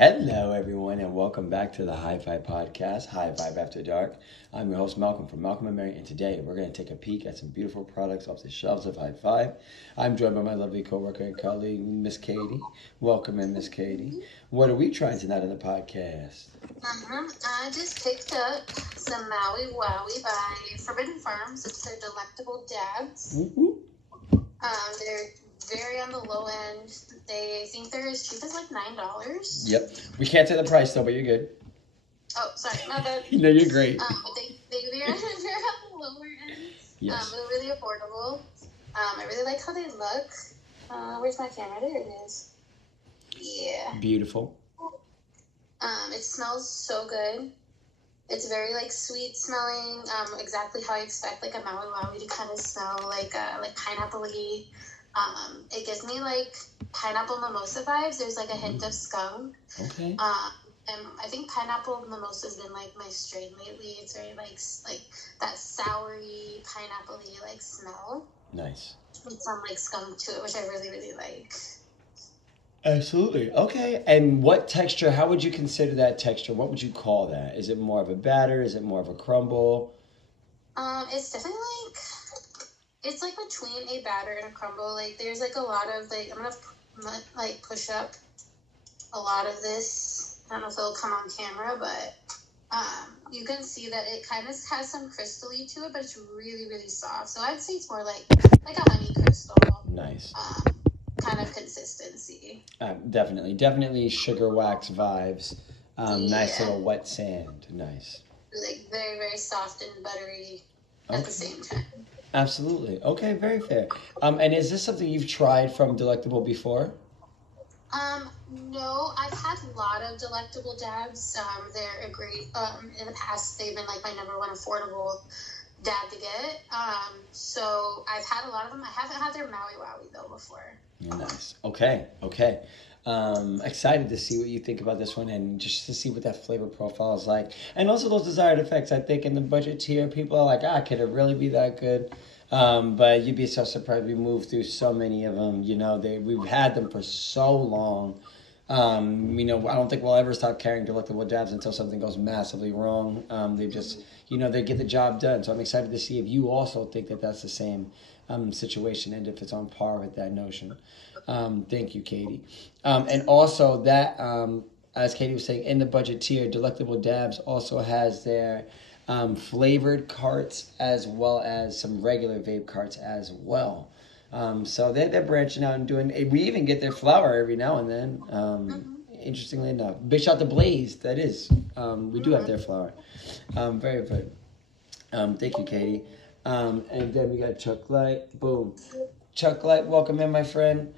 Hello, everyone, and welcome back to the HIGH-5 podcast, HIGH-5 After Dark. I'm your host, Malcolm from Malcolm&Mary, and today we're going to take a peek at some beautiful products off the shelves of HIGH-5. I'm joined by my lovely coworker and colleague, Miss Katie. Welcome in, Miss Katie. What are we trying tonight on the podcast? I just picked up some Maui Wowie by Forbidden Farms. It's their delectable dabs. They're very on the low end. They think they're as cheap as like $9. Yep. We can't say the price though, but you're good. Oh, sorry, my bad. No, you're great. But they're on the lower end. Yes. They're really affordable. I really like how they look. Where's my camera? There it is. Yeah. Beautiful. It smells so good. It's very like sweet smelling. Exactly how I expect like a Maui Wowie to kind of smell, like pineapple-y. It gives me like pineapple mimosa vibes. There's like a hint of skunk. Okay. And I think pineapple mimosa has been like my strain lately. It's very like that soury, pineapple-y like smell. Nice. With some like skunk to it, which I really, really like. Absolutely. Okay. And what texture, how would you consider that texture? What would you call that? Is it more of a batter? Is it more of a crumble? It's definitely like, it's like between a batter and a crumble. Like there's like a lot of like, I'm going to like push up a lot of this. I don't know if it'll come on camera, but you can see that it kind of has some crystally to it, but it's really, really soft. So I'd say it's more like a honey crystal. Nice. Kind of consistency. Definitely sugar wax vibes. Nice little wet sand. Nice. Like very, very soft and buttery at the same time. Absolutely. Okay, very fair. And is this something you've tried from Delectable before? No, I've had a lot of delectable dabs. They're a great, in the past, they've been like my number one affordable dab to get. So I've had a lot of them. I haven't had their Maui Wowie though before. Nice. Okay. Excited to see what you think about this one and just to see what that flavor profile is like. And also those desired effects. I think in the budget tier, people are like, could it really be that good? But you'd be so surprised. We moved through so many of them. You know, we've had them for so long. I don't think we'll ever stop carrying delectable dabs until something goes massively wrong. They just, they get the job done. So I'm excited to see if you also think that that's the same situation and if it's on par with that notion. Thank you, Katie. And also that, as Katie was saying, in the budget tier, Delectable Dabs also has their flavored carts as well as some regular vape carts as well. So they're branching out and doing, we even get their flower every now and then. Interestingly enough, big shout to Blaze, that is. We do have their flower. Very good. Thank you, Katie. And then we got Chuck Light. Boom. Chuck Light, welcome in, my friend.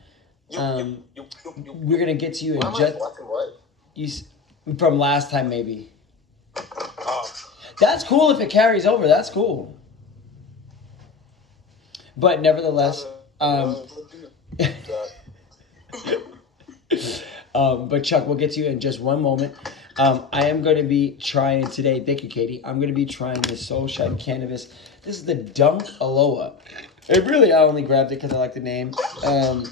We're going to get to you in just... Black and white? From last time, maybe. That's cool if it carries over. That's cool. But nevertheless... but Chuck, we'll get to you in just one moment. I am going to be trying today, thank you, Katie, I'm going to be trying the Soulshine Cannabis. This is the Dunkaloha. I only grabbed it because I like the name.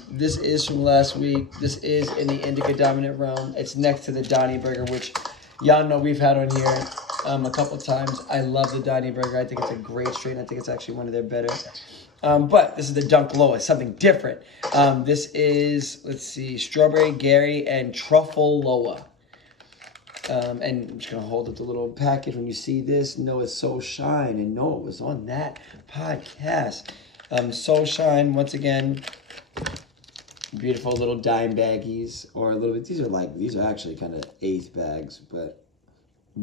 This is from last week. This is in the indica dominant realm. It's next to the Donnie Burger, which y'all know we've had on here a couple times. I love the Donnie Burger. I think it's a great strain. I think it's actually one of their better. But this is the Dunkaloha. It's something different. This is, let's see, strawberry, Gary, and truffle Loa. And I'm just going to hold up the little package. When you see this, know it's Soulshine. And know it was on that podcast. Soulshine, once again, beautiful little dime baggies. Or a little bit, these are actually kind of eighth bags. But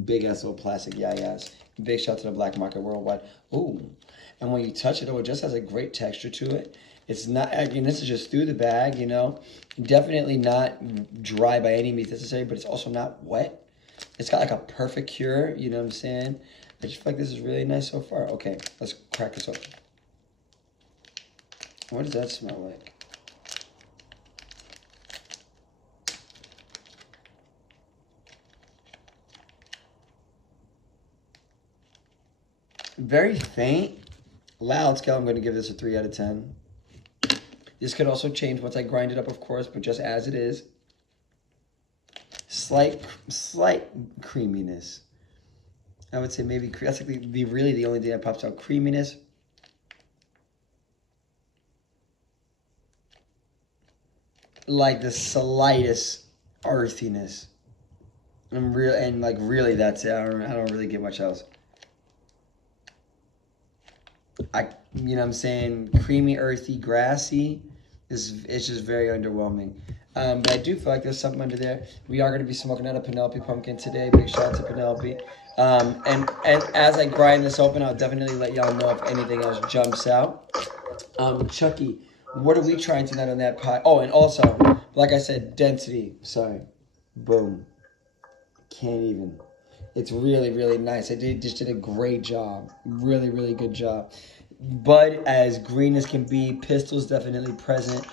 big ass little plastic yayas. Big shout to the Black Market Worldwide. Ooh. And when you touch it, it just has a great texture to it. It's not, again, this is just through the bag, Definitely not dry by any means necessary, but it's also not wet. It's got like a perfect cure, you know what I'm saying? I just feel like this is really nice so far. Okay, let's crack this open. What does that smell like? Very faint. Loud scale, I'm going to give this a 3 out of 10. This could also change once I grind it up, of course, but just as it is. slight creaminess. I would say maybe that's like really the only thing that pops out. Creaminess. Like the slightest earthiness. And really that's it. I don't really get much else. You know what I'm saying? Creamy, earthy, grassy. It's just very underwhelming. But I do feel like there's something under there. We are going to be smoking out a Penelope pumpkin today. Big shout out to Penelope. And as I grind this open, I'll definitely let y'all know if anything else jumps out. Chucky, what are we trying tonight on that pot? Oh, and also, like I said, density. Sorry. Boom. Can't even. It's really, really nice. Just did a great job. Really, really good job. Bud as green as can be. Pistols definitely present.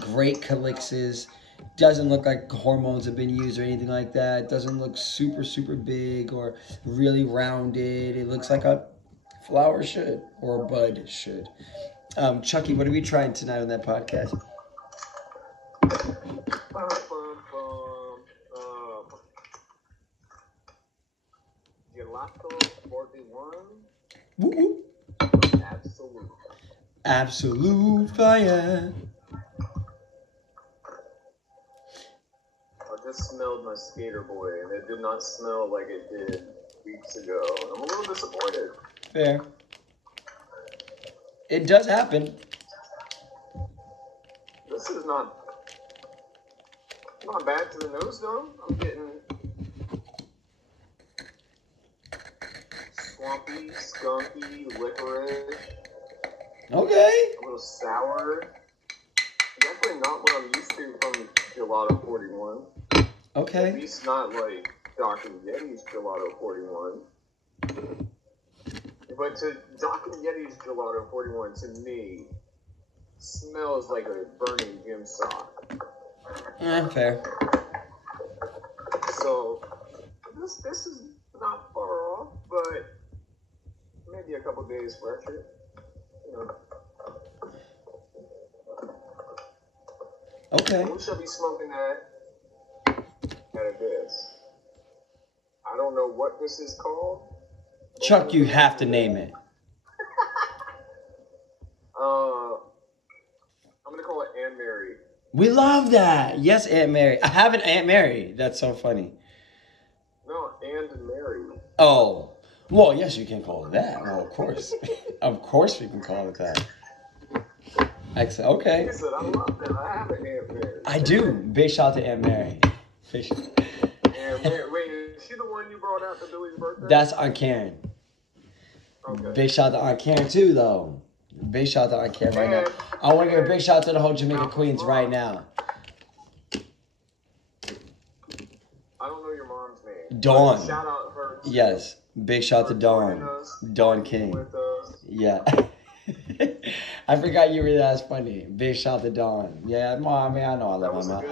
Great calyxes. Doesn't look like hormones have been used or anything like that. Doesn't look super, super big or really rounded. It looks like a flower should or a bud should. Chucky, what are we trying tonight on that podcast? Gelato 41. Woo-woo. Absolute. Absolute fire. I just smelled my skater boy, and it did not smell like it did weeks ago. I'm a little disappointed. Fair. It does happen. This is not bad to the nose, though. I'm getting swampy, skunky, licorice. Okay. A little sour. Definitely not what I'm used to from Gelato 41. Okay. At least not like Doc&Yeti's Gelato 41. But to Doc&Yeti's Gelato 41, to me, smells like a burning gym sock. Fair. So, this is not far off, but maybe a couple days fresher. You know. Okay. We shall be smoking that at Abyss. I don't know what this is called. Chuck, you have to name it. I'm gonna call it Aunt Mary. We love that. Yes, Aunt Mary. I have an Aunt Mary. That's so funny. No, Aunt Mary. Oh. Well, yes, you can call it that. Well, of course. Of course we can call it that. Excellent. Okay. Like I said, I love that. I have an Aunt Mary. I do. Big shout out to Aunt Mary. Aunt Mary. Wait, is she the one you brought out to Billy's birthday? That's Aunt Karen. Okay. Big shout out to Aunt Karen, too, though. Big shout out to Aunt Karen right now. I want to give a big shout out to the whole Jamaica Queens right now. I don't know your mom's name. Dawn. Shout out her. Yes. Big shout out to Dawn. Dawn King. With us. Yeah. I forgot you were that funny. Big shout out to Dawn. Yeah, Mom, I know I love my mom.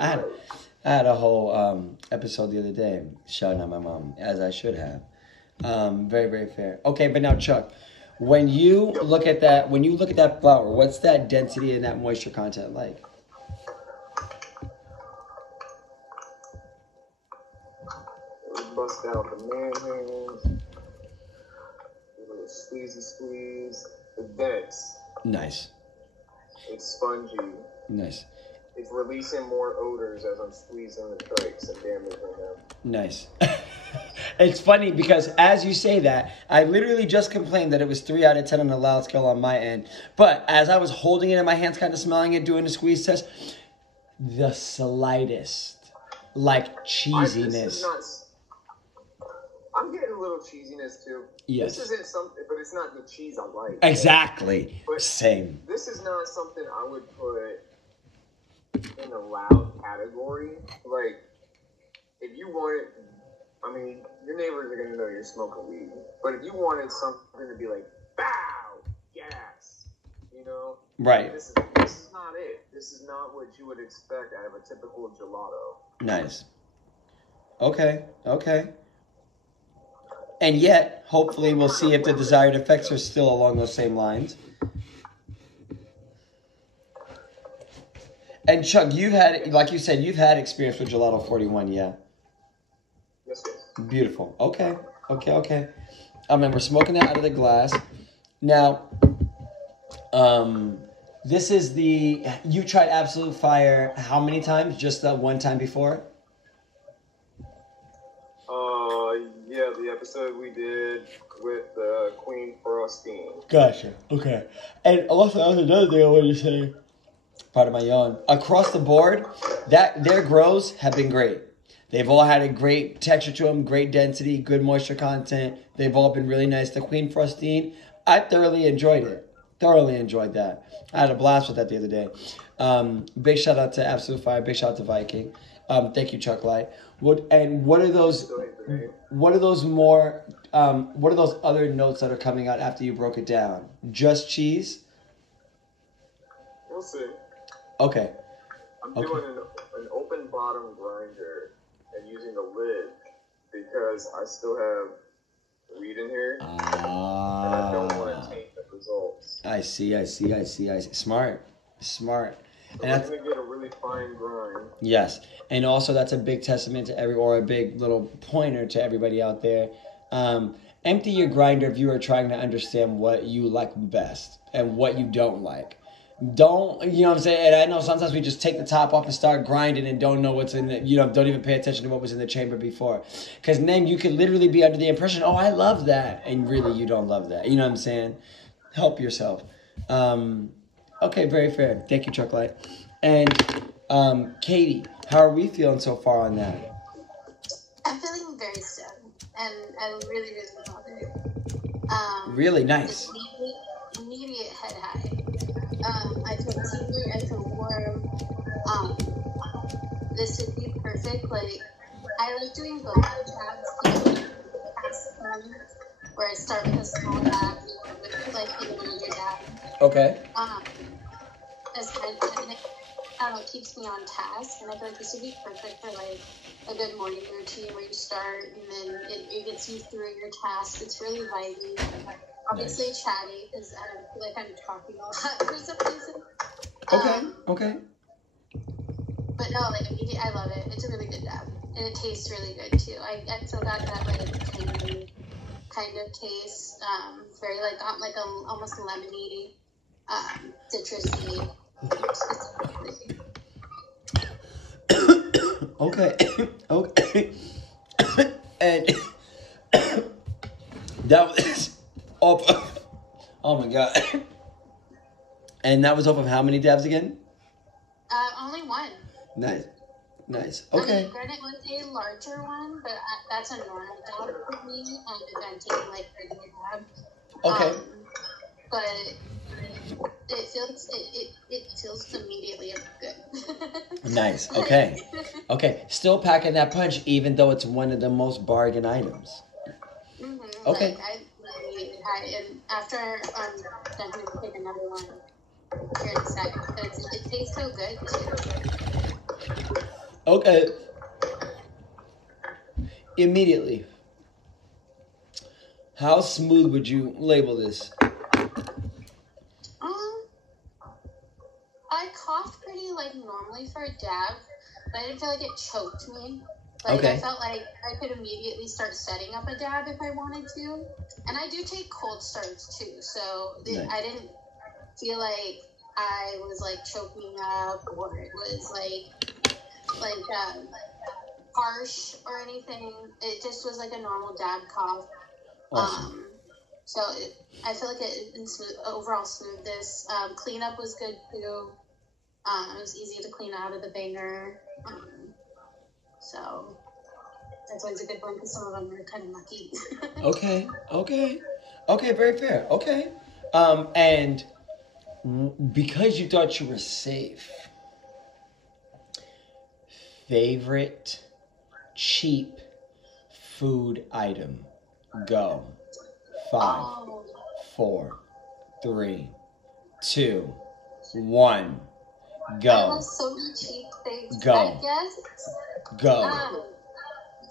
I had a whole episode the other day shouting out my mom, as I should have. Very, very fair. Okay, but now Chuck, when you look at that flower, what's that density and that moisture content like? Bust out the man hands. A little squeeze. It's dense. Nice. It's spongy. Nice. It's releasing more odors as I'm squeezing the trachs and damaging them. Nice. It's funny because as you say that, I literally just complained that it was 3 out of 10 on the loud scale on my end. But as I was holding it in my hands, kind of smelling it, doing the squeeze test, the slightest, like, cheesiness. I'm getting a little cheesiness too. Yes. This isn't something, but it's not the cheese I like. Exactly. But same. This is not something I would put in a loud category. Like, if you wanted, I mean, your neighbors are going to know you're smoking weed. But if you wanted something to be like, bow, gas, you know? Right. This is not it. This is not what you would expect out of a typical gelato. Nice. Okay. And yet, hopefully we'll see if the desired effects are still along those same lines. And Chuck, you've had, like you said, you've had experience with Gelato 41, yeah? Beautiful. Okay. And we're smoking it out of the glass. Now, this is you tried Absolute Fire how many times? Just the one time before? Yeah, the episode we did with Queen Frostine. Gotcha. Okay. And also, that was another thing I wanted to say. Part of my yawn. Across the board, their grows have been great. They've all had a great texture to them, great density, good moisture content. They've all been really nice. The Queen Frostine, I thoroughly enjoyed it. Thoroughly enjoyed that. I had a blast with that the other day. Big shout out to Absolute Fire. Big shout out to Viking. Thank you, Chuck Light. What are those? What are those more? What are those other notes that are coming out after you broke it down? Just cheese? We'll see. Okay. I'm doing an open bottom grinder and using the lid because I still have weed in here and I don't want to taint the results. I see. Smart. So And we're that's going to get a really fine grind. yes. And also that's a big testament to or a big little pointer to everybody out there. Empty your grinder if you are trying to understand what you like best and what you don't like. Don't, you know what I'm saying? And I know sometimes we just take the top off and start grinding and don't know what's in the, don't even pay attention to what was in the chamber before. Because then you could literally be under the impression, oh, I love that. And really you don't love that. You know what I'm saying? Help yourself. Okay, very fair. Thank you, Chuck Light. And Katie, how are we feeling so far on that? I'm feeling very stoned and really, really bothered. Really nice. Immediate head high. I feel tingly, I feel warm. This would be perfect. Like, I like doing both tabs, where I start with a small dab, with like a bigger dab. Okay. As kind of, I don't know, it keeps me on task, and I feel like this would be perfect for like a good morning routine where you start and then it gets you through your tasks. It's really vibey. Obviously chatty, because I feel like I'm talking a lot for some reason. Okay. But no, like, I love it. It's a really good dab. And it tastes really good, too. I still got that, like, tangy kind of taste. Very, like almost lemony, citrusy. Okay. And that was off. Oh my god. And that was off of how many dabs again? Only one. Nice. Okay. I mean, granted, it was a larger one, but that's a normal dab for me. If I'm taking like regular dab. Okay. But it feels immediately good. Nice. Okay. Still packing that punch, even though it's one of the most bargain items. Mm-hmm. Okay. Like, and after I'm done, I'm gonna pick another one here in a second because it tastes so good too. Okay. Immediately. How smooth would you label this? I coughed pretty like normally for a dab, but I didn't feel like it choked me. Like, okay. I felt like I could immediately start setting up a dab if I wanted to. And I do take cold starts too, so nice. I didn't feel like I was like choking up or it was like harsh or anything. It just was like a normal dab cough. Awesome. So I feel like it overall smoothness. Cleanup was good too. It was easy to clean out of the banger. So that's always a good one because some of them are kind of mucky. Okay, very fair. Okay. And because you thought you were safe, favorite cheap food item? Go. 5, 4, 3, 2, 1. Go. I have so many cheap things. Go. I guess. Go.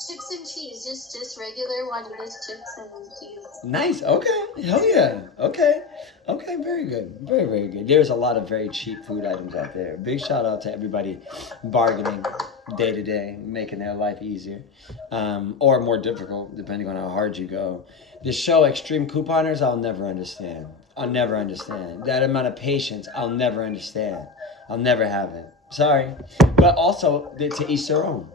chips and cheese, just regular Juanita's chips and cheese. Nice. Okay. Hell yeah. Okay. Okay. Very good. Very, very good. There's a lot of very cheap food items out there. Big shout out to everybody bargaining day to day, making their life easier, or more difficult, depending on how hard you go. The show Extreme Couponers, I'll never understand. I'll never understand. That amount of patience, I'll never understand. I'll never have it. Sorry. But also, to each their own.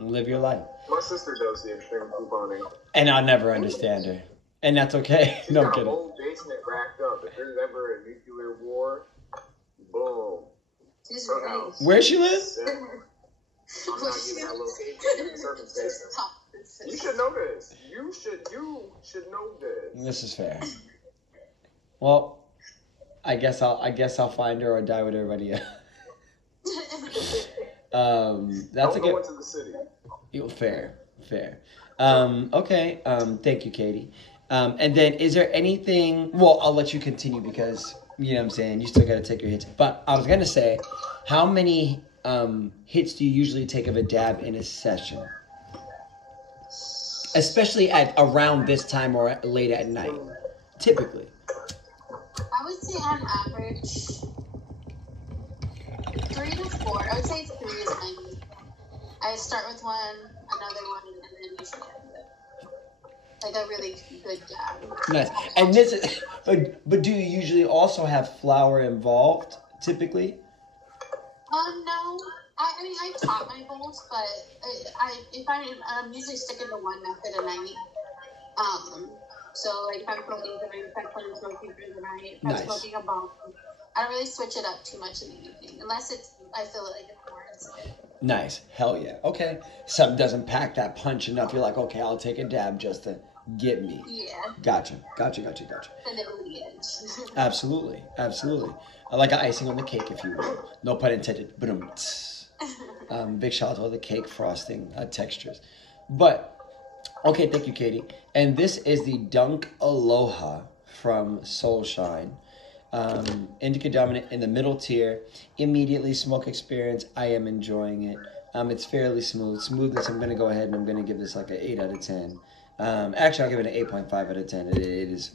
Live your life. My sister does the extreme couponing. And I'll never understand her. And that's okay. She's No got kidding. a whole basement racked up. If there's ever a nuclear war, boom. She's Her right. house. Where she live? I'm not giving that location in circumstances. You should know this. You should know this. This is fair. Well, I guess I'll find her or die with everybody else. That's Don't a go good. into the city. Fair. Okay. Thank you, Katie. And then, is there anything? Well, I'll let you continue because you know what I'm saying. You still got to take your hits. But I was gonna say, how many hits do you usually take of a dab in a session? Especially at around this time or late at night, typically. I would say on average 3 to 4. I would say 3 is my mean. I start with one, another one, and then usually end it. Like a really good dab. Nice. And this is, but do you usually also have flour involved, typically? No. I mean, I taught my bowls, but I'm usually sticking to one method a night. So like if I'm smoking the night, if I'm smoking through the night, if I'm Nice. smoking a bomb, I don't really switch it up too much in the evening, unless I feel like it's warrants it. Nice. Hell yeah. Okay. Something doesn't pack that punch enough. You're like, okay, I'll take a dab just to get me. Yeah. Gotcha. And then the edge. Absolutely. I like an icing on the cake, if you will. No pun intended. Big shout out to all the cake frosting textures. But, okay, thank you, Katie. And this is the Dunkaloha from Soulshine. Indica dominant in the middle tier. Immediately smoke experience. I am enjoying it. It's fairly smooth. Smoothness, I'm going to go ahead and I'm going to give this like an 8 out of 10. Actually, I'll give it an 8.5 out of 10. It is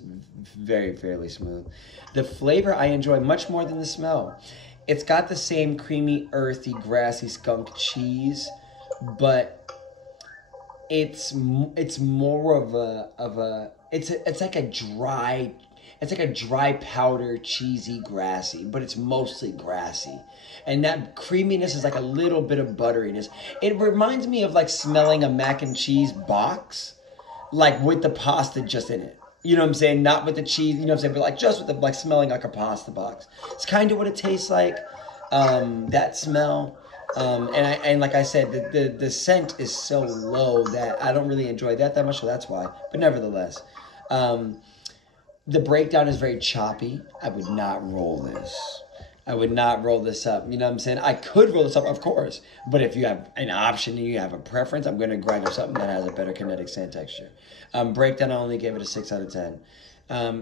very, fairly smooth. The flavor I enjoy much more than the smell. It's got the same creamy, earthy, grassy skunk cheese, but it's more it's like a dry powder, cheesy, grassy, but it's mostly grassy. And that creaminess is like a little bit of butteriness. It reminds me of like smelling a mac and cheese box, like with the pasta just in it. You know what I'm saying? Not with the cheese, you know what I'm saying? But like just with the, like smelling like a pasta box. It's kind of what it tastes like, that smell. And like I said, the scent is so low that I don't really enjoy that much, so that's why. But nevertheless, the breakdown is very choppy. I would not roll this. I would not roll this up. You know what I'm saying? I could roll this up, of course. But if you have an option and you have a preference, I'm going to grind up something that has a better kinetic sand texture. Breakdown, I only gave it a 6 out of 10.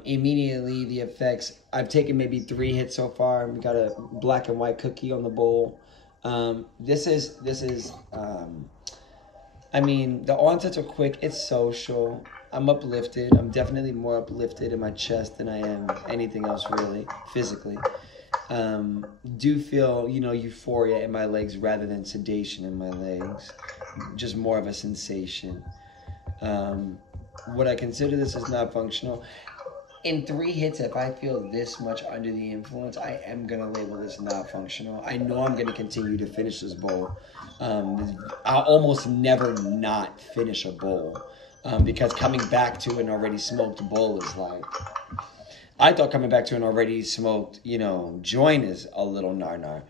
Immediately, the effects, I've taken maybe 3 hits so far. We got a black and white cookie on the bowl. This is I mean, the onsets are quick. It's social. I'm uplifted. I'm definitely more uplifted in my chest than I am anything else, really, physically. Do feel, euphoria in my legs rather than sedation in my legs. Just more of a sensation. Would I consider this as not functional? In 3 hits, if I feel this much under the influence, I am going to label this not functional. I know I'm going to continue to finish this bowl. I'll almost never not finish a bowl. Because coming back to an already smoked bowl is like... I thought coming back to an already smoked, joint is a little nar-nar.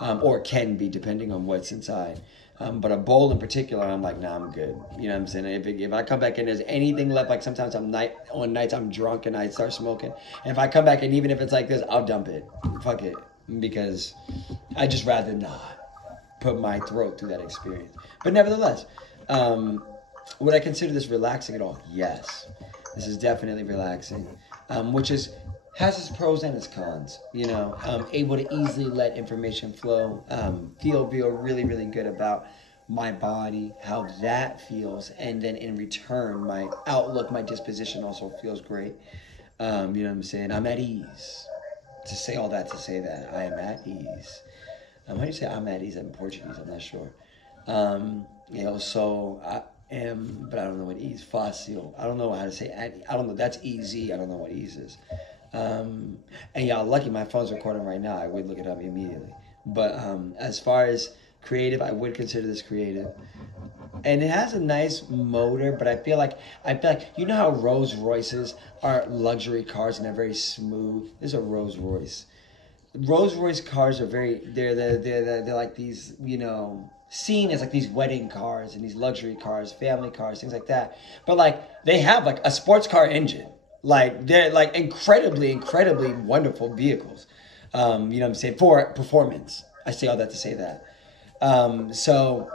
Or can be, depending on what's inside. But a bowl in particular, I'm like, nah, I'm good. You know what I'm saying? If I come back and there's anything left, like sometimes on nights I'm drunk and I start smoking. And if I come back and even if it's like this, I'll dump it. Fuck it. Because I just rather not put my throat through that experience. But nevertheless, would I consider this relaxing at all? Yes. This is definitely relaxing. Which has its pros and its cons, able to easily let information flow, feel really, really good about my body, how that feels, and then in return, my outlook, my disposition also feels great. You know what I'm saying? I'm at ease. To say all that, to say that I am at ease. How do you say I'm at ease in Portuguese? I'm not sure. You know, so I am, but I don't know what ease. Fácil. I don't know how to say at. I don't know. That's easy. I don't know what ease is. And y'all, lucky my phone's recording right now. I would look it up immediately. But as far as creative, I would consider this creative. And it has a nice motor, but I feel like you know how Rolls Royces are luxury cars and they're very smooth. This is a Rolls Royce. Rolls Royce cars are they're like these, you know, seen as like these wedding cars and these luxury cars, family cars, things like that. But like they have like a sports car engine. Like they're like incredibly wonderful vehicles. You know what I'm saying? For performance. I say all that to say that. So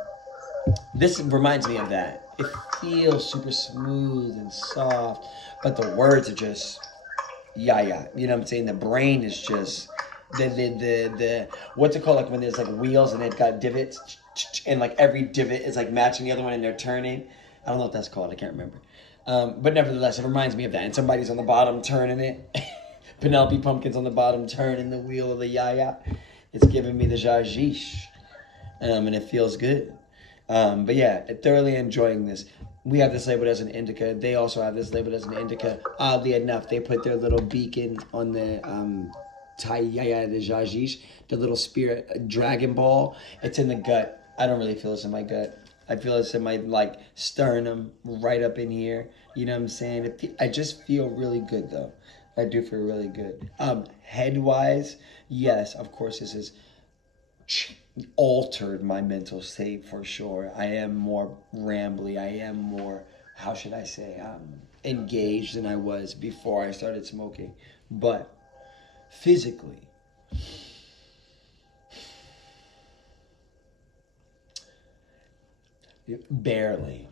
this reminds me of that. It feels super smooth and soft, but the words are just yaya. You know what I'm saying? The brain is just the what's it called, like when there's like wheels and it got divots and like every divot is like matching the other one and they're turning. I don't know what that's called. I can't remember. But nevertheless, it reminds me of that. And somebody's on the bottom turning it. Penelope Pumpkin's on the bottom turning the wheel of the yaya. It's giving me the jajish. And it feels good. But yeah, thoroughly enjoying this. We have this labeled as an indica. They also have this labeled as an indica. Oddly enough, they put their little beacon on the yaya, the jajish, the little spirit Dragon Ball. It's in the gut. I don't really feel this in my gut. I feel this in my like sternum, right up in here. You know what I'm saying? I just feel really good though. I do feel really good. Head-wise, yes, of course, this has altered my mental state for sure. I am more rambly. I am more, how should I say, engaged than I was before I started smoking. But physically, barely.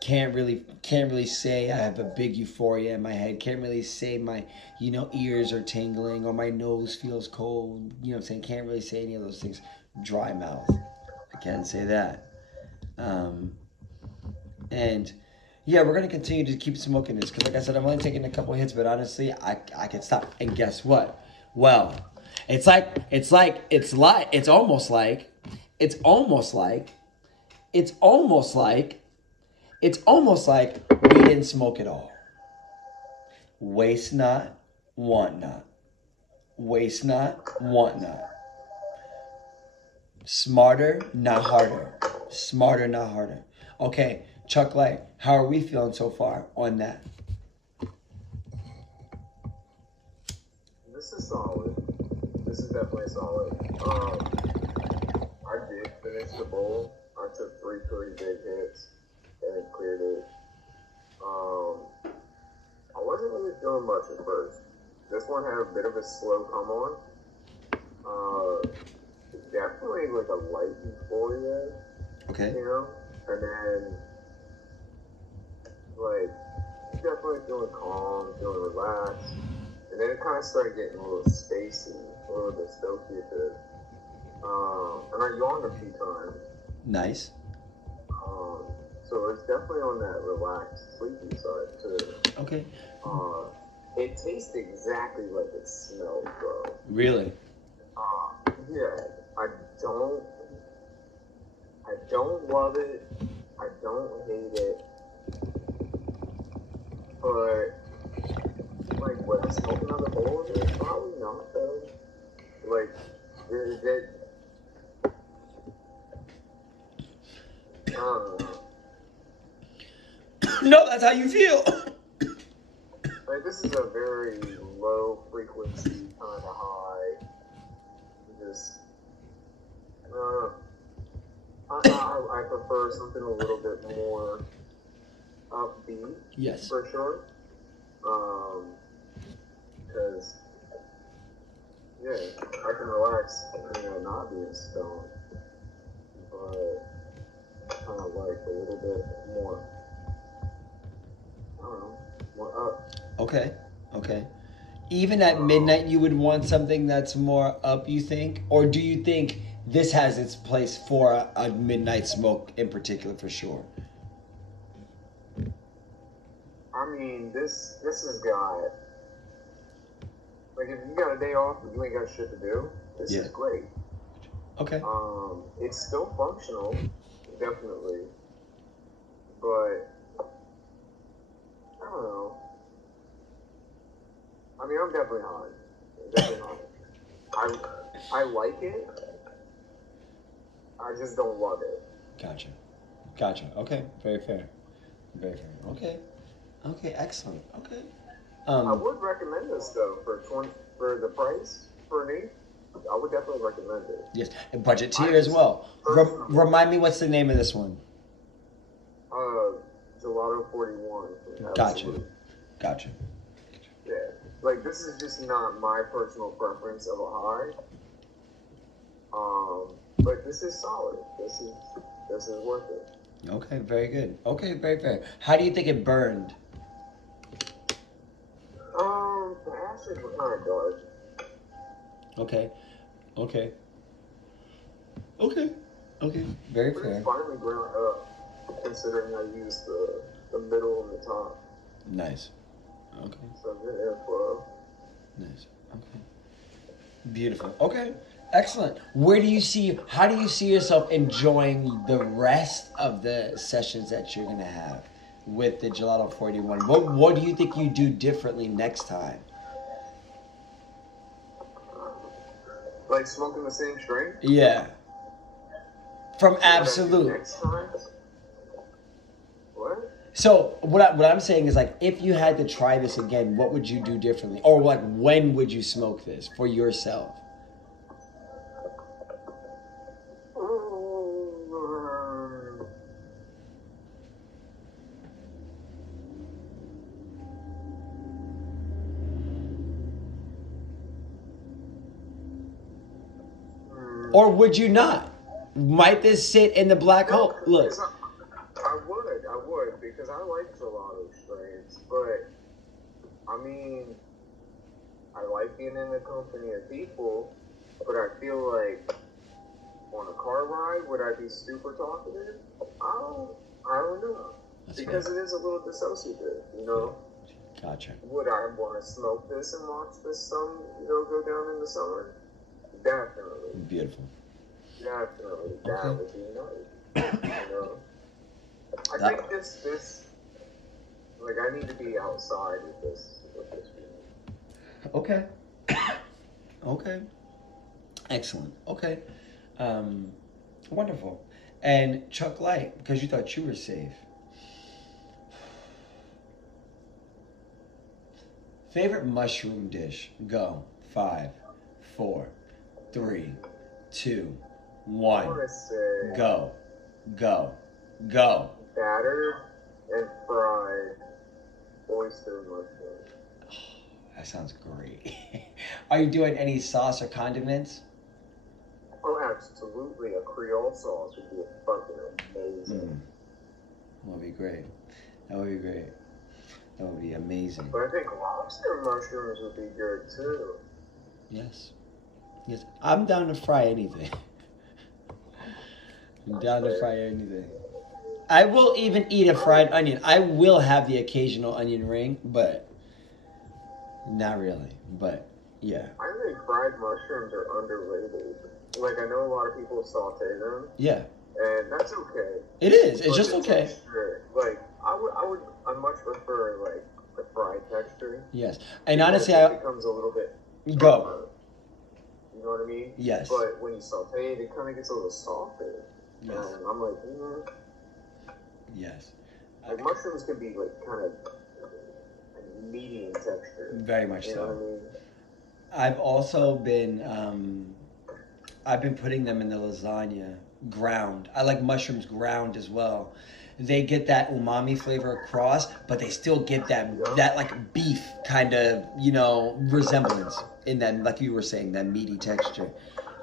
Can't really say I have a big euphoria in my head. Can't really say my, you know, ears are tingling or my nose feels cold. You know what I'm saying? Can't really say any of those things. Dry mouth. I can't say that. And yeah, we're gonna continue to keep smoking this because, like I said, I'm only taking a couple hits, but honestly, I can stop. And guess what? Well, it's almost like we didn't smoke at all. Waste not, want not. Waste not, want not. Smarter, not harder. Smarter, not harder. Okay, Chuck Light, how are we feeling so far on that? This is solid. This is definitely solid. I did finish the bowl. I took 3 pretty big hits and cleared it. I wasn't really feeling much at first. This one had a bit of a slow come on. Definitely like a light euphoria. Okay. You know? And then, like, definitely feeling calm, feeling relaxed. And then it kind of started getting a little spacey, a little bit stoky a bit. And I yawned a few times. Nice. So it's definitely on that relaxed, sleepy side too. Okay. It tastes exactly like it smells, bro. Really? Yeah. I don't love it. I don't hate it. But like, would I smoke another bowl of it? Probably not though. Like, I don't know. No, that's how you feel. Like, this is a very low frequency kind of high. Just, I prefer something a little bit more upbeat. Yes. For sure. Because, yeah, I can relax, you know, not being stoned. But kind of like a little bit more, I don't know, more up. Okay. Even at midnight, you would want something that's more up, you think? Or do you think this has its place for a midnight smoke in particular, for sure. I mean, this has got, like, if you got a day off and you ain't got shit to do, this is great. Okay. It's still functional, definitely, but I don't know. I mean, I'm definitely high. I like it. I just don't love it. Gotcha. Okay. Very fair. Okay. Excellent. Okay. I would recommend this though for the price for an 8. I would definitely recommend it. Yes, and budget tier as well. Remind me, what's the name of this one? Gelato 41. Gotcha. Yeah, like this is just not my personal preference of a high. But this is solid. This is worth it. Okay, very good. Okay, very fair. How do you think it burned? The ashes were kind of dark. Okay. Very fair. Finally ground up, considering I used the middle and the top. Nice. Okay. So good airflow. Nice. Okay. Beautiful. Okay. Excellent. How do you see yourself enjoying the rest of the sessions that you're gonna have with the Gelato 41? What do you think you do differently next time? Like smoking the same strain? Yeah. From Absolute. Next time? What? So what I'm saying is, like, if you had to try this again, what would you do differently? Or like, when would you smoke this for yourself? Or would you not? Might this sit in the black hole? Look. I would, because I like gelato strains, but I mean, I like being in the company of people, but I feel like on a car ride, would I be super talkative? I don't know. Because it is a little dissociative, you know? Gotcha. Would I want to smoke this and watch the sun, go down in the summer? Definitely. Beautiful. Definitely. That would be nice. You know? I think this, like, I need to be outside with this Okay. Okay. Excellent. Okay. Wonderful. And Chuck Light, because you thought you were safe. Favorite mushroom dish? Go. 5, 4, 3, 2, 1. I want to say Go. battered and fried oyster mushroom. Oh, that sounds great. Are you doing any sauce or condiments? Oh, absolutely. A Creole sauce would be fucking amazing. That would be great. That would be amazing. But I think lobster mushrooms would be good too. Yes. I'm down to fry anything. I will even eat a fried onion. I will have the occasional onion ring, but not really. But yeah. I think fried mushrooms are underrated. Like, I know a lot of people saute them. Yeah. And that's okay. It is. It's just okay. Texture, like, I much prefer, like, the fried texture. Yes. And honestly, it becomes a little bit go. You know what I mean? Yes. But when you saute it, it kind of gets a little softer. Yes. And I'm like, Yes. Like, mushrooms can be, like, kind of meaty in texture. Very much you know so. what I mean? I've also been, I've been putting them in the lasagna ground. I like mushrooms ground as well. They get that umami flavor across, but they still get that like beef kind of, resemblance in that, like you were saying, that meaty texture.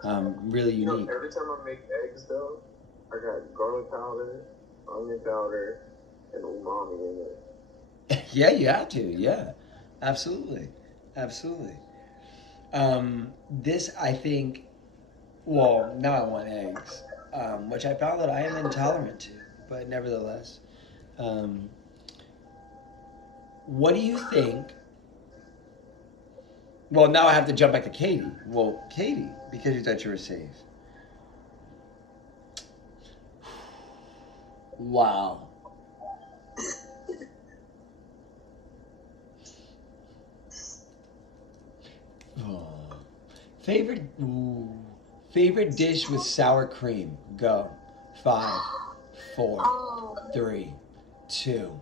Really unique. Every time I make eggs, though, I got garlic powder, onion powder, and umami in it. Yeah, you have to. Yeah, absolutely. This, I think, Well, now I want eggs, which I found that I am intolerant to, but nevertheless. What do you think? Well, now I have to jump back to Katie. Well, Katie, because you thought you were safe. Wow. Oh. Favorite dish with sour cream. Go. 5, 4, 3, 2,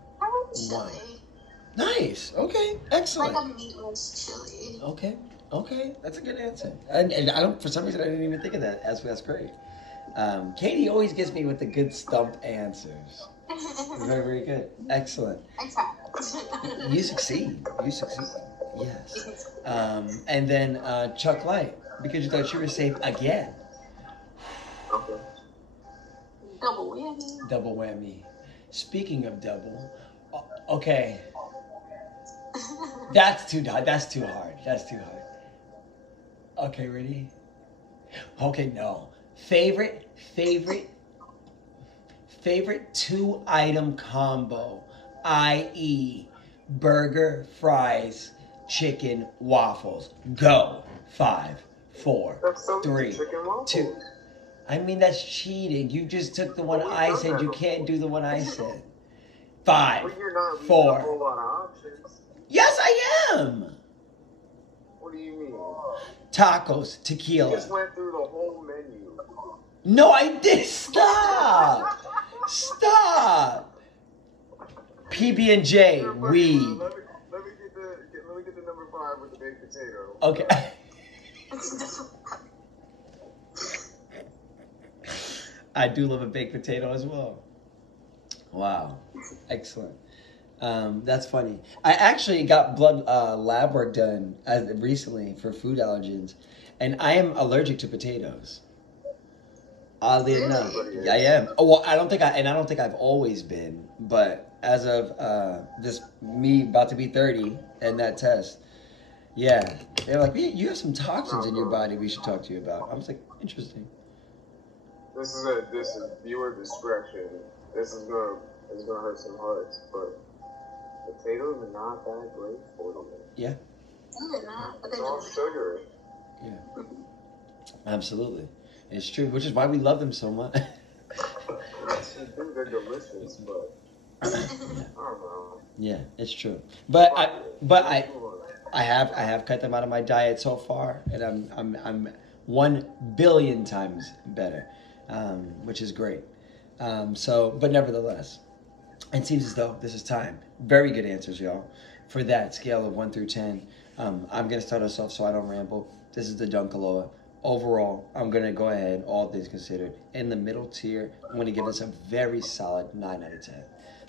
1. Nice. Okay. Excellent. Like a meatless chili. Okay. Okay. That's a good answer. And I don't. For some reason, I didn't even think of that. That's great. Katie always gets me with the good stump answers. Very, very good. Excellent. You succeed. You succeed. Yes. And then Chuck Light, because you thought you were safe again. Okay. Double whammy. Double whammy. Speaking of double, okay. That's too hard. That's too hard. That's too hard. Okay, ready? Okay, no. Favorite 2-item combo, i.e. burger, fries, chicken, waffles. Go. 5, 4, 3, 2. I mean, that's cheating. You just took the one I said. You can't do the one I said. 5, 4. Yes, I am. What do you mean? Tacos, tequila. You just went through the whole menu. No, I did. Stop. Stop. PB&J, weed. Let me get the number 5 with the baked potato. Okay. I do love a baked potato as well. Wow. Excellent. That's funny. I actually got blood lab work done recently for food allergens, and I am allergic to potatoes. Oddly enough, I am. Oh, well, I don't think I've always been, but as of this me about to be 30 and that test, yeah, they're like, you have some toxins in your body we should talk to you about. I was like, interesting. This is viewer discretion. It's gonna hurt some hearts, but potatoes are not that great for them. Yeah. They're not. It's all sugar. Yeah. Absolutely. It's true, which is why we love them so much. They're delicious, but I don't know. Yeah, it's true. But I have cut them out of my diet so far, and I'm 1 billion times better, which is great. But nevertheless, it seems as though this is time. Very good answers, y'all. For that scale of 1 through 10, I'm gonna start us off so I don't ramble. This is the Dunkaloha. Overall, I'm going to go ahead, all things considered, in the middle tier, I'm going to give this a very solid 9 out of 10.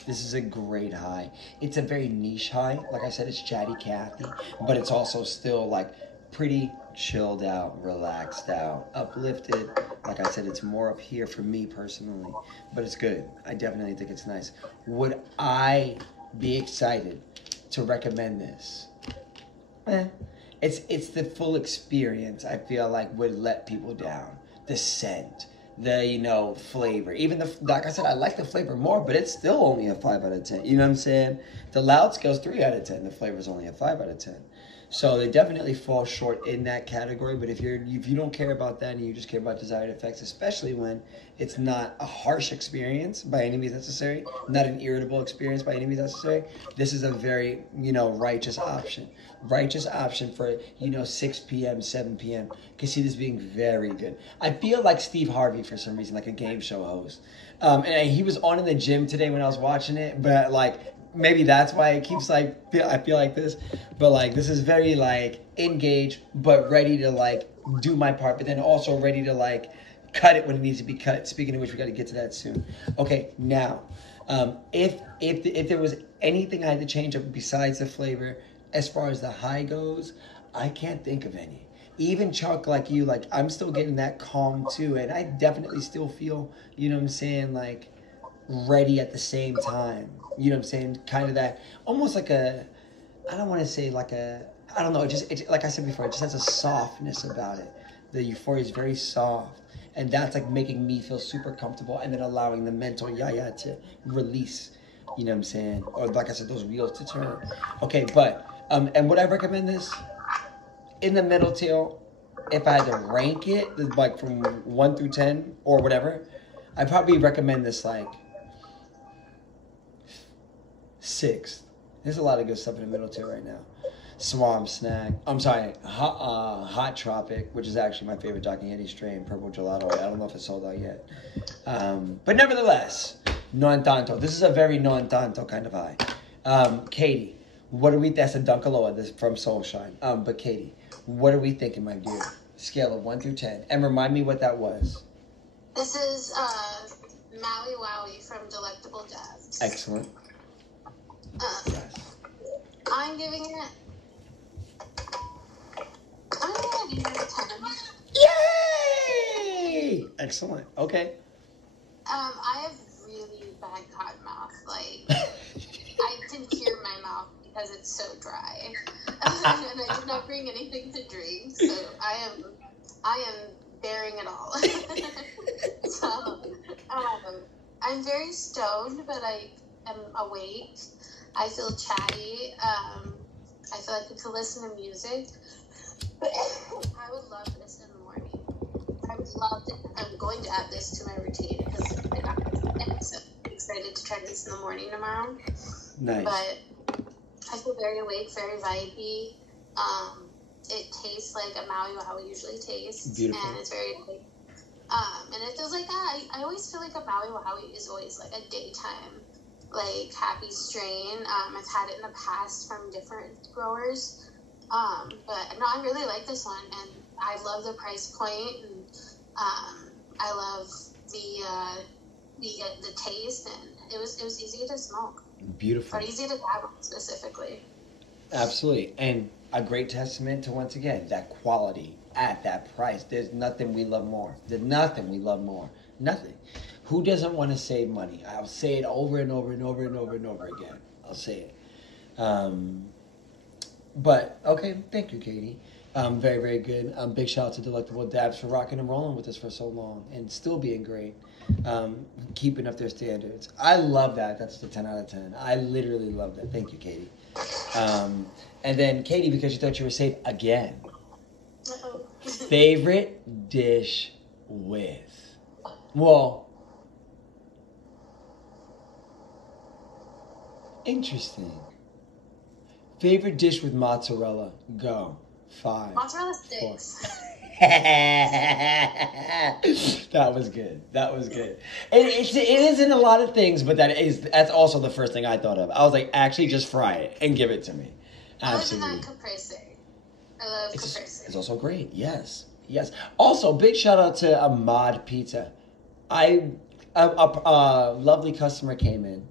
This is a great high. It's a very niche high. Like I said, it's chatty Cathy, but it's also still like pretty chilled out, relaxed out, uplifted. Like I said, it's more up here for me personally, but it's good. I definitely think it's nice. Would I be excited to recommend this? It's the full experience, I feel like, would let people down. The scent, the, flavor. Even like I said, I like the flavor more, but it's still only a 5 out of 10. You know what I'm saying? The loud scale's 3 out of 10. The flavor's only a 5 out of 10. So they definitely fall short in that category. But if you don't care about that and you just care about desired effects, especially when it's not a harsh experience by any means necessary, not an irritable experience by any means necessary, this is a very righteous option. Righteous option for 6 p.m., 7 p.m. Can see this being very good. I feel like Steve Harvey for some reason, like a game show host. And he was on in the gym today when I was watching it, but maybe that's why it keeps I feel like this, but this is very engaged but ready to do my part, but then also ready to cut it when it needs to be cut. Speaking of which, we got to get to that soon. Okay, now if there was anything I had to change up besides the flavor as far as the high goes, I can't think of any. Even Chuck, like you, I'm still getting that calm too, and I definitely still feel, ready at the same time. You know what I'm saying? Kind of that, almost I don't want to say I don't know, it like I said before, it just has a softness about it The euphoria is very soft. And that's like making me feel super comfortable and then allowing the mental yaya to release. You know what I'm saying? Or like I said, those wheels to turn. Okay, but, and would I recommend this? In the middle tail, if I had to rank it, like from 1 through 10 or whatever, I'd probably recommend this like 6th. There's a lot of good stuff in the middle tail right now. Swamp Snack. I'm sorry, Hot Tropic, which is actually my favorite Doc&Yeti strain, Purple Gelato. I don't know if it's sold out yet. But nevertheless, non tanto. This is a very non tanto kind of high. Katie, what are we? That's a Dunkaloha. This from Soulshine. But Katie, what are we thinking, my dear? Scale of 1 through 10, and remind me what that was. This is Maui Wowie from Delectable Dabs. Excellent. Yes. I'm giving it. I'm gonna give it a 10. Yay! Excellent. Okay. I have really bad cotton mouth. Like, I can hear my mouth because it's so dry, and I did not bring anything to drink, so I am bearing it all. So, I'm very stoned, but I am awake. I feel chatty. I feel like I could listen to music. I would love this in the morning. I would love it. I'm going to add this to my routine because I'm so excited to try this in the morning tomorrow. Nice. But I feel very awake, very vibey. It tastes like a Maui Wowie usually tastes. Beautiful. And it's very and it feels like I always feel like a Maui Wowie is always like a daytime, like happy strain. I've had it in the past from different growers. But no, I really like this one, and I love the price point, and I love the taste, and it was easy to smoke. Beautiful. Or easy to dab on specifically. Absolutely. And a great testament to, once again, that quality at that price. There's nothing we love more. There's nothing we love more. Nothing. Who doesn't want to save money? I'll say it over and over and over and over and over again. I'll say it. But, okay, thank you, Katie. Very, very good. Big shout out to Delectable Dabs for rocking and rolling with us for so long and still being great. Keeping up their standards. I love that. That's the 10 out of 10. I literally love that. Thank you, Katie. And then, Katie, because you thought you were safe again. Uh-oh. Favorite dish with? Well, interesting. Favorite dish with mozzarella? Go. 5. Mozzarella sticks. That was good. That was good. It is in a lot of things, but that's also the first thing I thought of. I was like, actually, just fry it and give it to me. Absolutely. I love caprese. I love caprese. It's also great. Yes. Yes. Also, big shout out to Ahmad Pizza. A lovely customer came in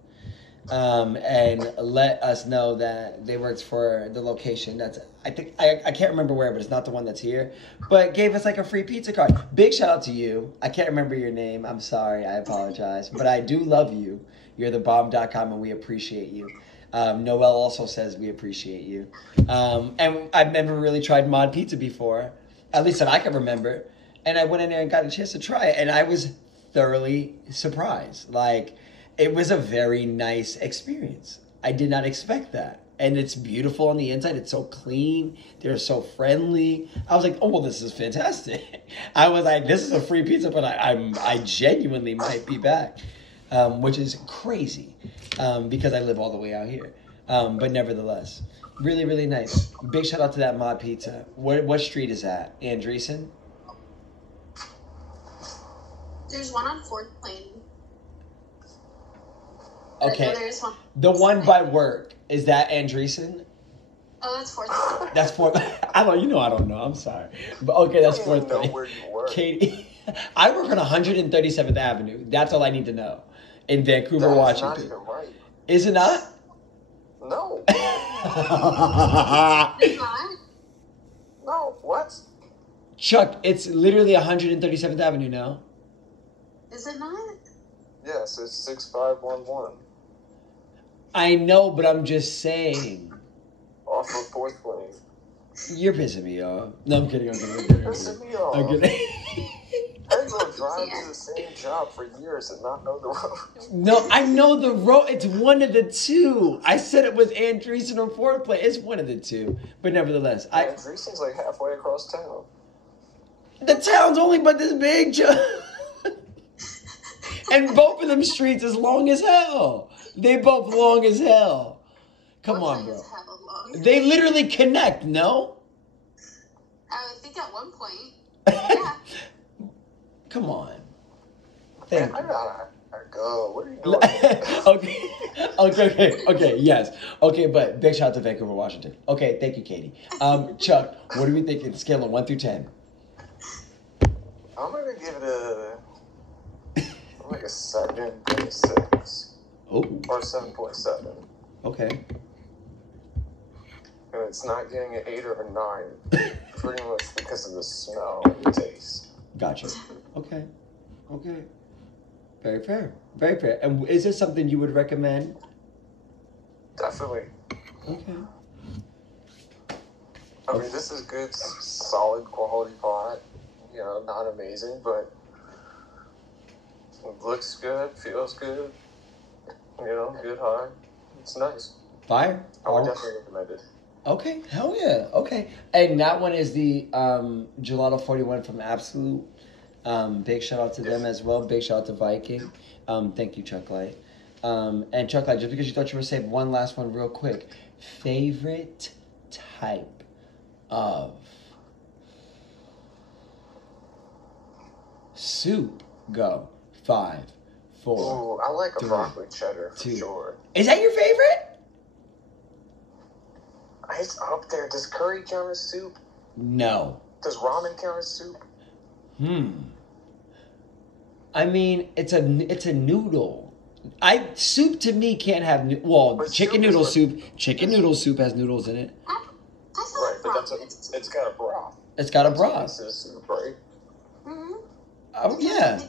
and let us know that they worked for the location that's, I think, I can't remember where, but it's not the one that's here, but gave us like a free pizza card. Big shout out to you. I can't remember your name. I'm sorry. I apologize. But I do love you. You're the bomb.com and we appreciate you. Noel also says we appreciate you. And I've never really tried Mod Pizza before, at least that I can remember. And I went in there and got a chance to try it, and I was thoroughly surprised. Like, it was a very nice experience. I did not expect that. And it's beautiful on the inside. It's so clean. They're so friendly. I was like, oh, well, this is fantastic. I was like, this is a free pizza, but I genuinely might be back, which is crazy because I live all the way out here. But nevertheless, really, really nice. Big shout out to that Mod Pizza. What street is that? Andreessen? There's one on 4th Lane. Okay. There's one. The one by work, is that Andreessen? Oh, that's 4th Lane. That's 4th. I don't know. I'm sorry. But okay, that's 4th know Lane. where you work. Katie, I work on 137th Avenue. That's all I need to know. In Vancouver, That's Washington. not even right. Is it not? No. It's not? No. What? Chuck, it's literally 137th Avenue now. Is it not? Yes, it's 6511 I know, but I'm just saying. off of 4th Lane. You're pissing me off. No, I'm kidding. I'm kidding. Pissing me off. I'm kidding. How you gonna drive to the same job for years and not know the road? No, I know the road. It's one of the two. I said it was Andreessen or Fort Place. It's one of the two. But nevertheless, Andreessen's like halfway across town. The town's only but this big, and both of them streets is long as hell. They both long as hell. Come on, bro. They literally connect, no? I think at one point. Yeah. Come on. Man, I gotta go. What are you doing? Okay, yes. Okay, but big shout out to Vancouver, Washington. Okay, thank you, Katie. Chuck, what are we thinking? Scale of 1 through 10. I'm gonna give it a 7.6. Oh. Or 7.7. Okay. And it's not getting an 8 or a 9, pretty much because of the smell and the taste. Gotcha. Okay. Very fair. Very fair. And is this something you would recommend? Definitely. Okay. I mean, this is good, solid quality pot. You know, not amazing, but it looks good, feels good. You know, good high. It's nice. Fire? I would definitely recommend it. Okay, hell yeah. Okay. And that one is the Gelato 41 from Absolute. Big shout out to them as well. Big shout out to Viking. Thank you, Chuck Light. And Chuck Light, just because you thought you were safe, one last one real quick. Favorite type of soup? Go. 5, 4. Ooh, I like a 3, broccoli cheddar for 2. sure. Is that your favorite? It's up there. Does curry count as soup? No. Does ramen count as soup? I mean, it's a noodle. Soup to me can't have But chicken noodle soup. Chicken noodle soup has noodles in it. Right, but it's got a broth. It's got a broth. It's a soup, right? Mm-hmm. Oh yeah.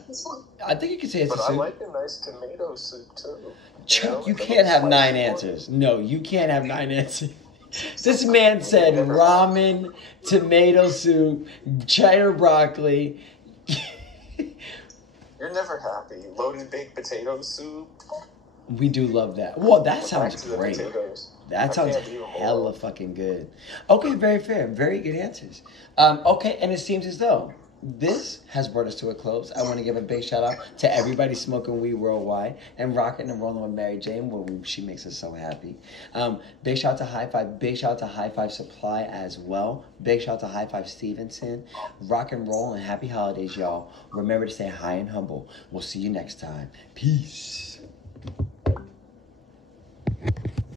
I think you could say it's But a soup. I like a nice tomato soup too. Chuck, you can't have 9 answers. No, you can't have 9 answers. This man said ramen, tomato soup, cheddar broccoli. You're never happy. Loaded baked potato soup. We do love that. Well, that sounds great. Potatoes. That sounds hella fucking good. Okay, very fair. Very good answers. Okay, and it seems as though this has brought us to a close. I want to give a big shout out to everybody smoking weed worldwide and rocking and rolling with Mary Jane, she makes us so happy. Big shout out to HIGH-5. Big shout out to HIGH-5 Supply as well. Big shout out to HIGH-5 Stevenson. Rock and roll and happy holidays, y'all. Remember to stay high and humble. We'll see you next time. Peace.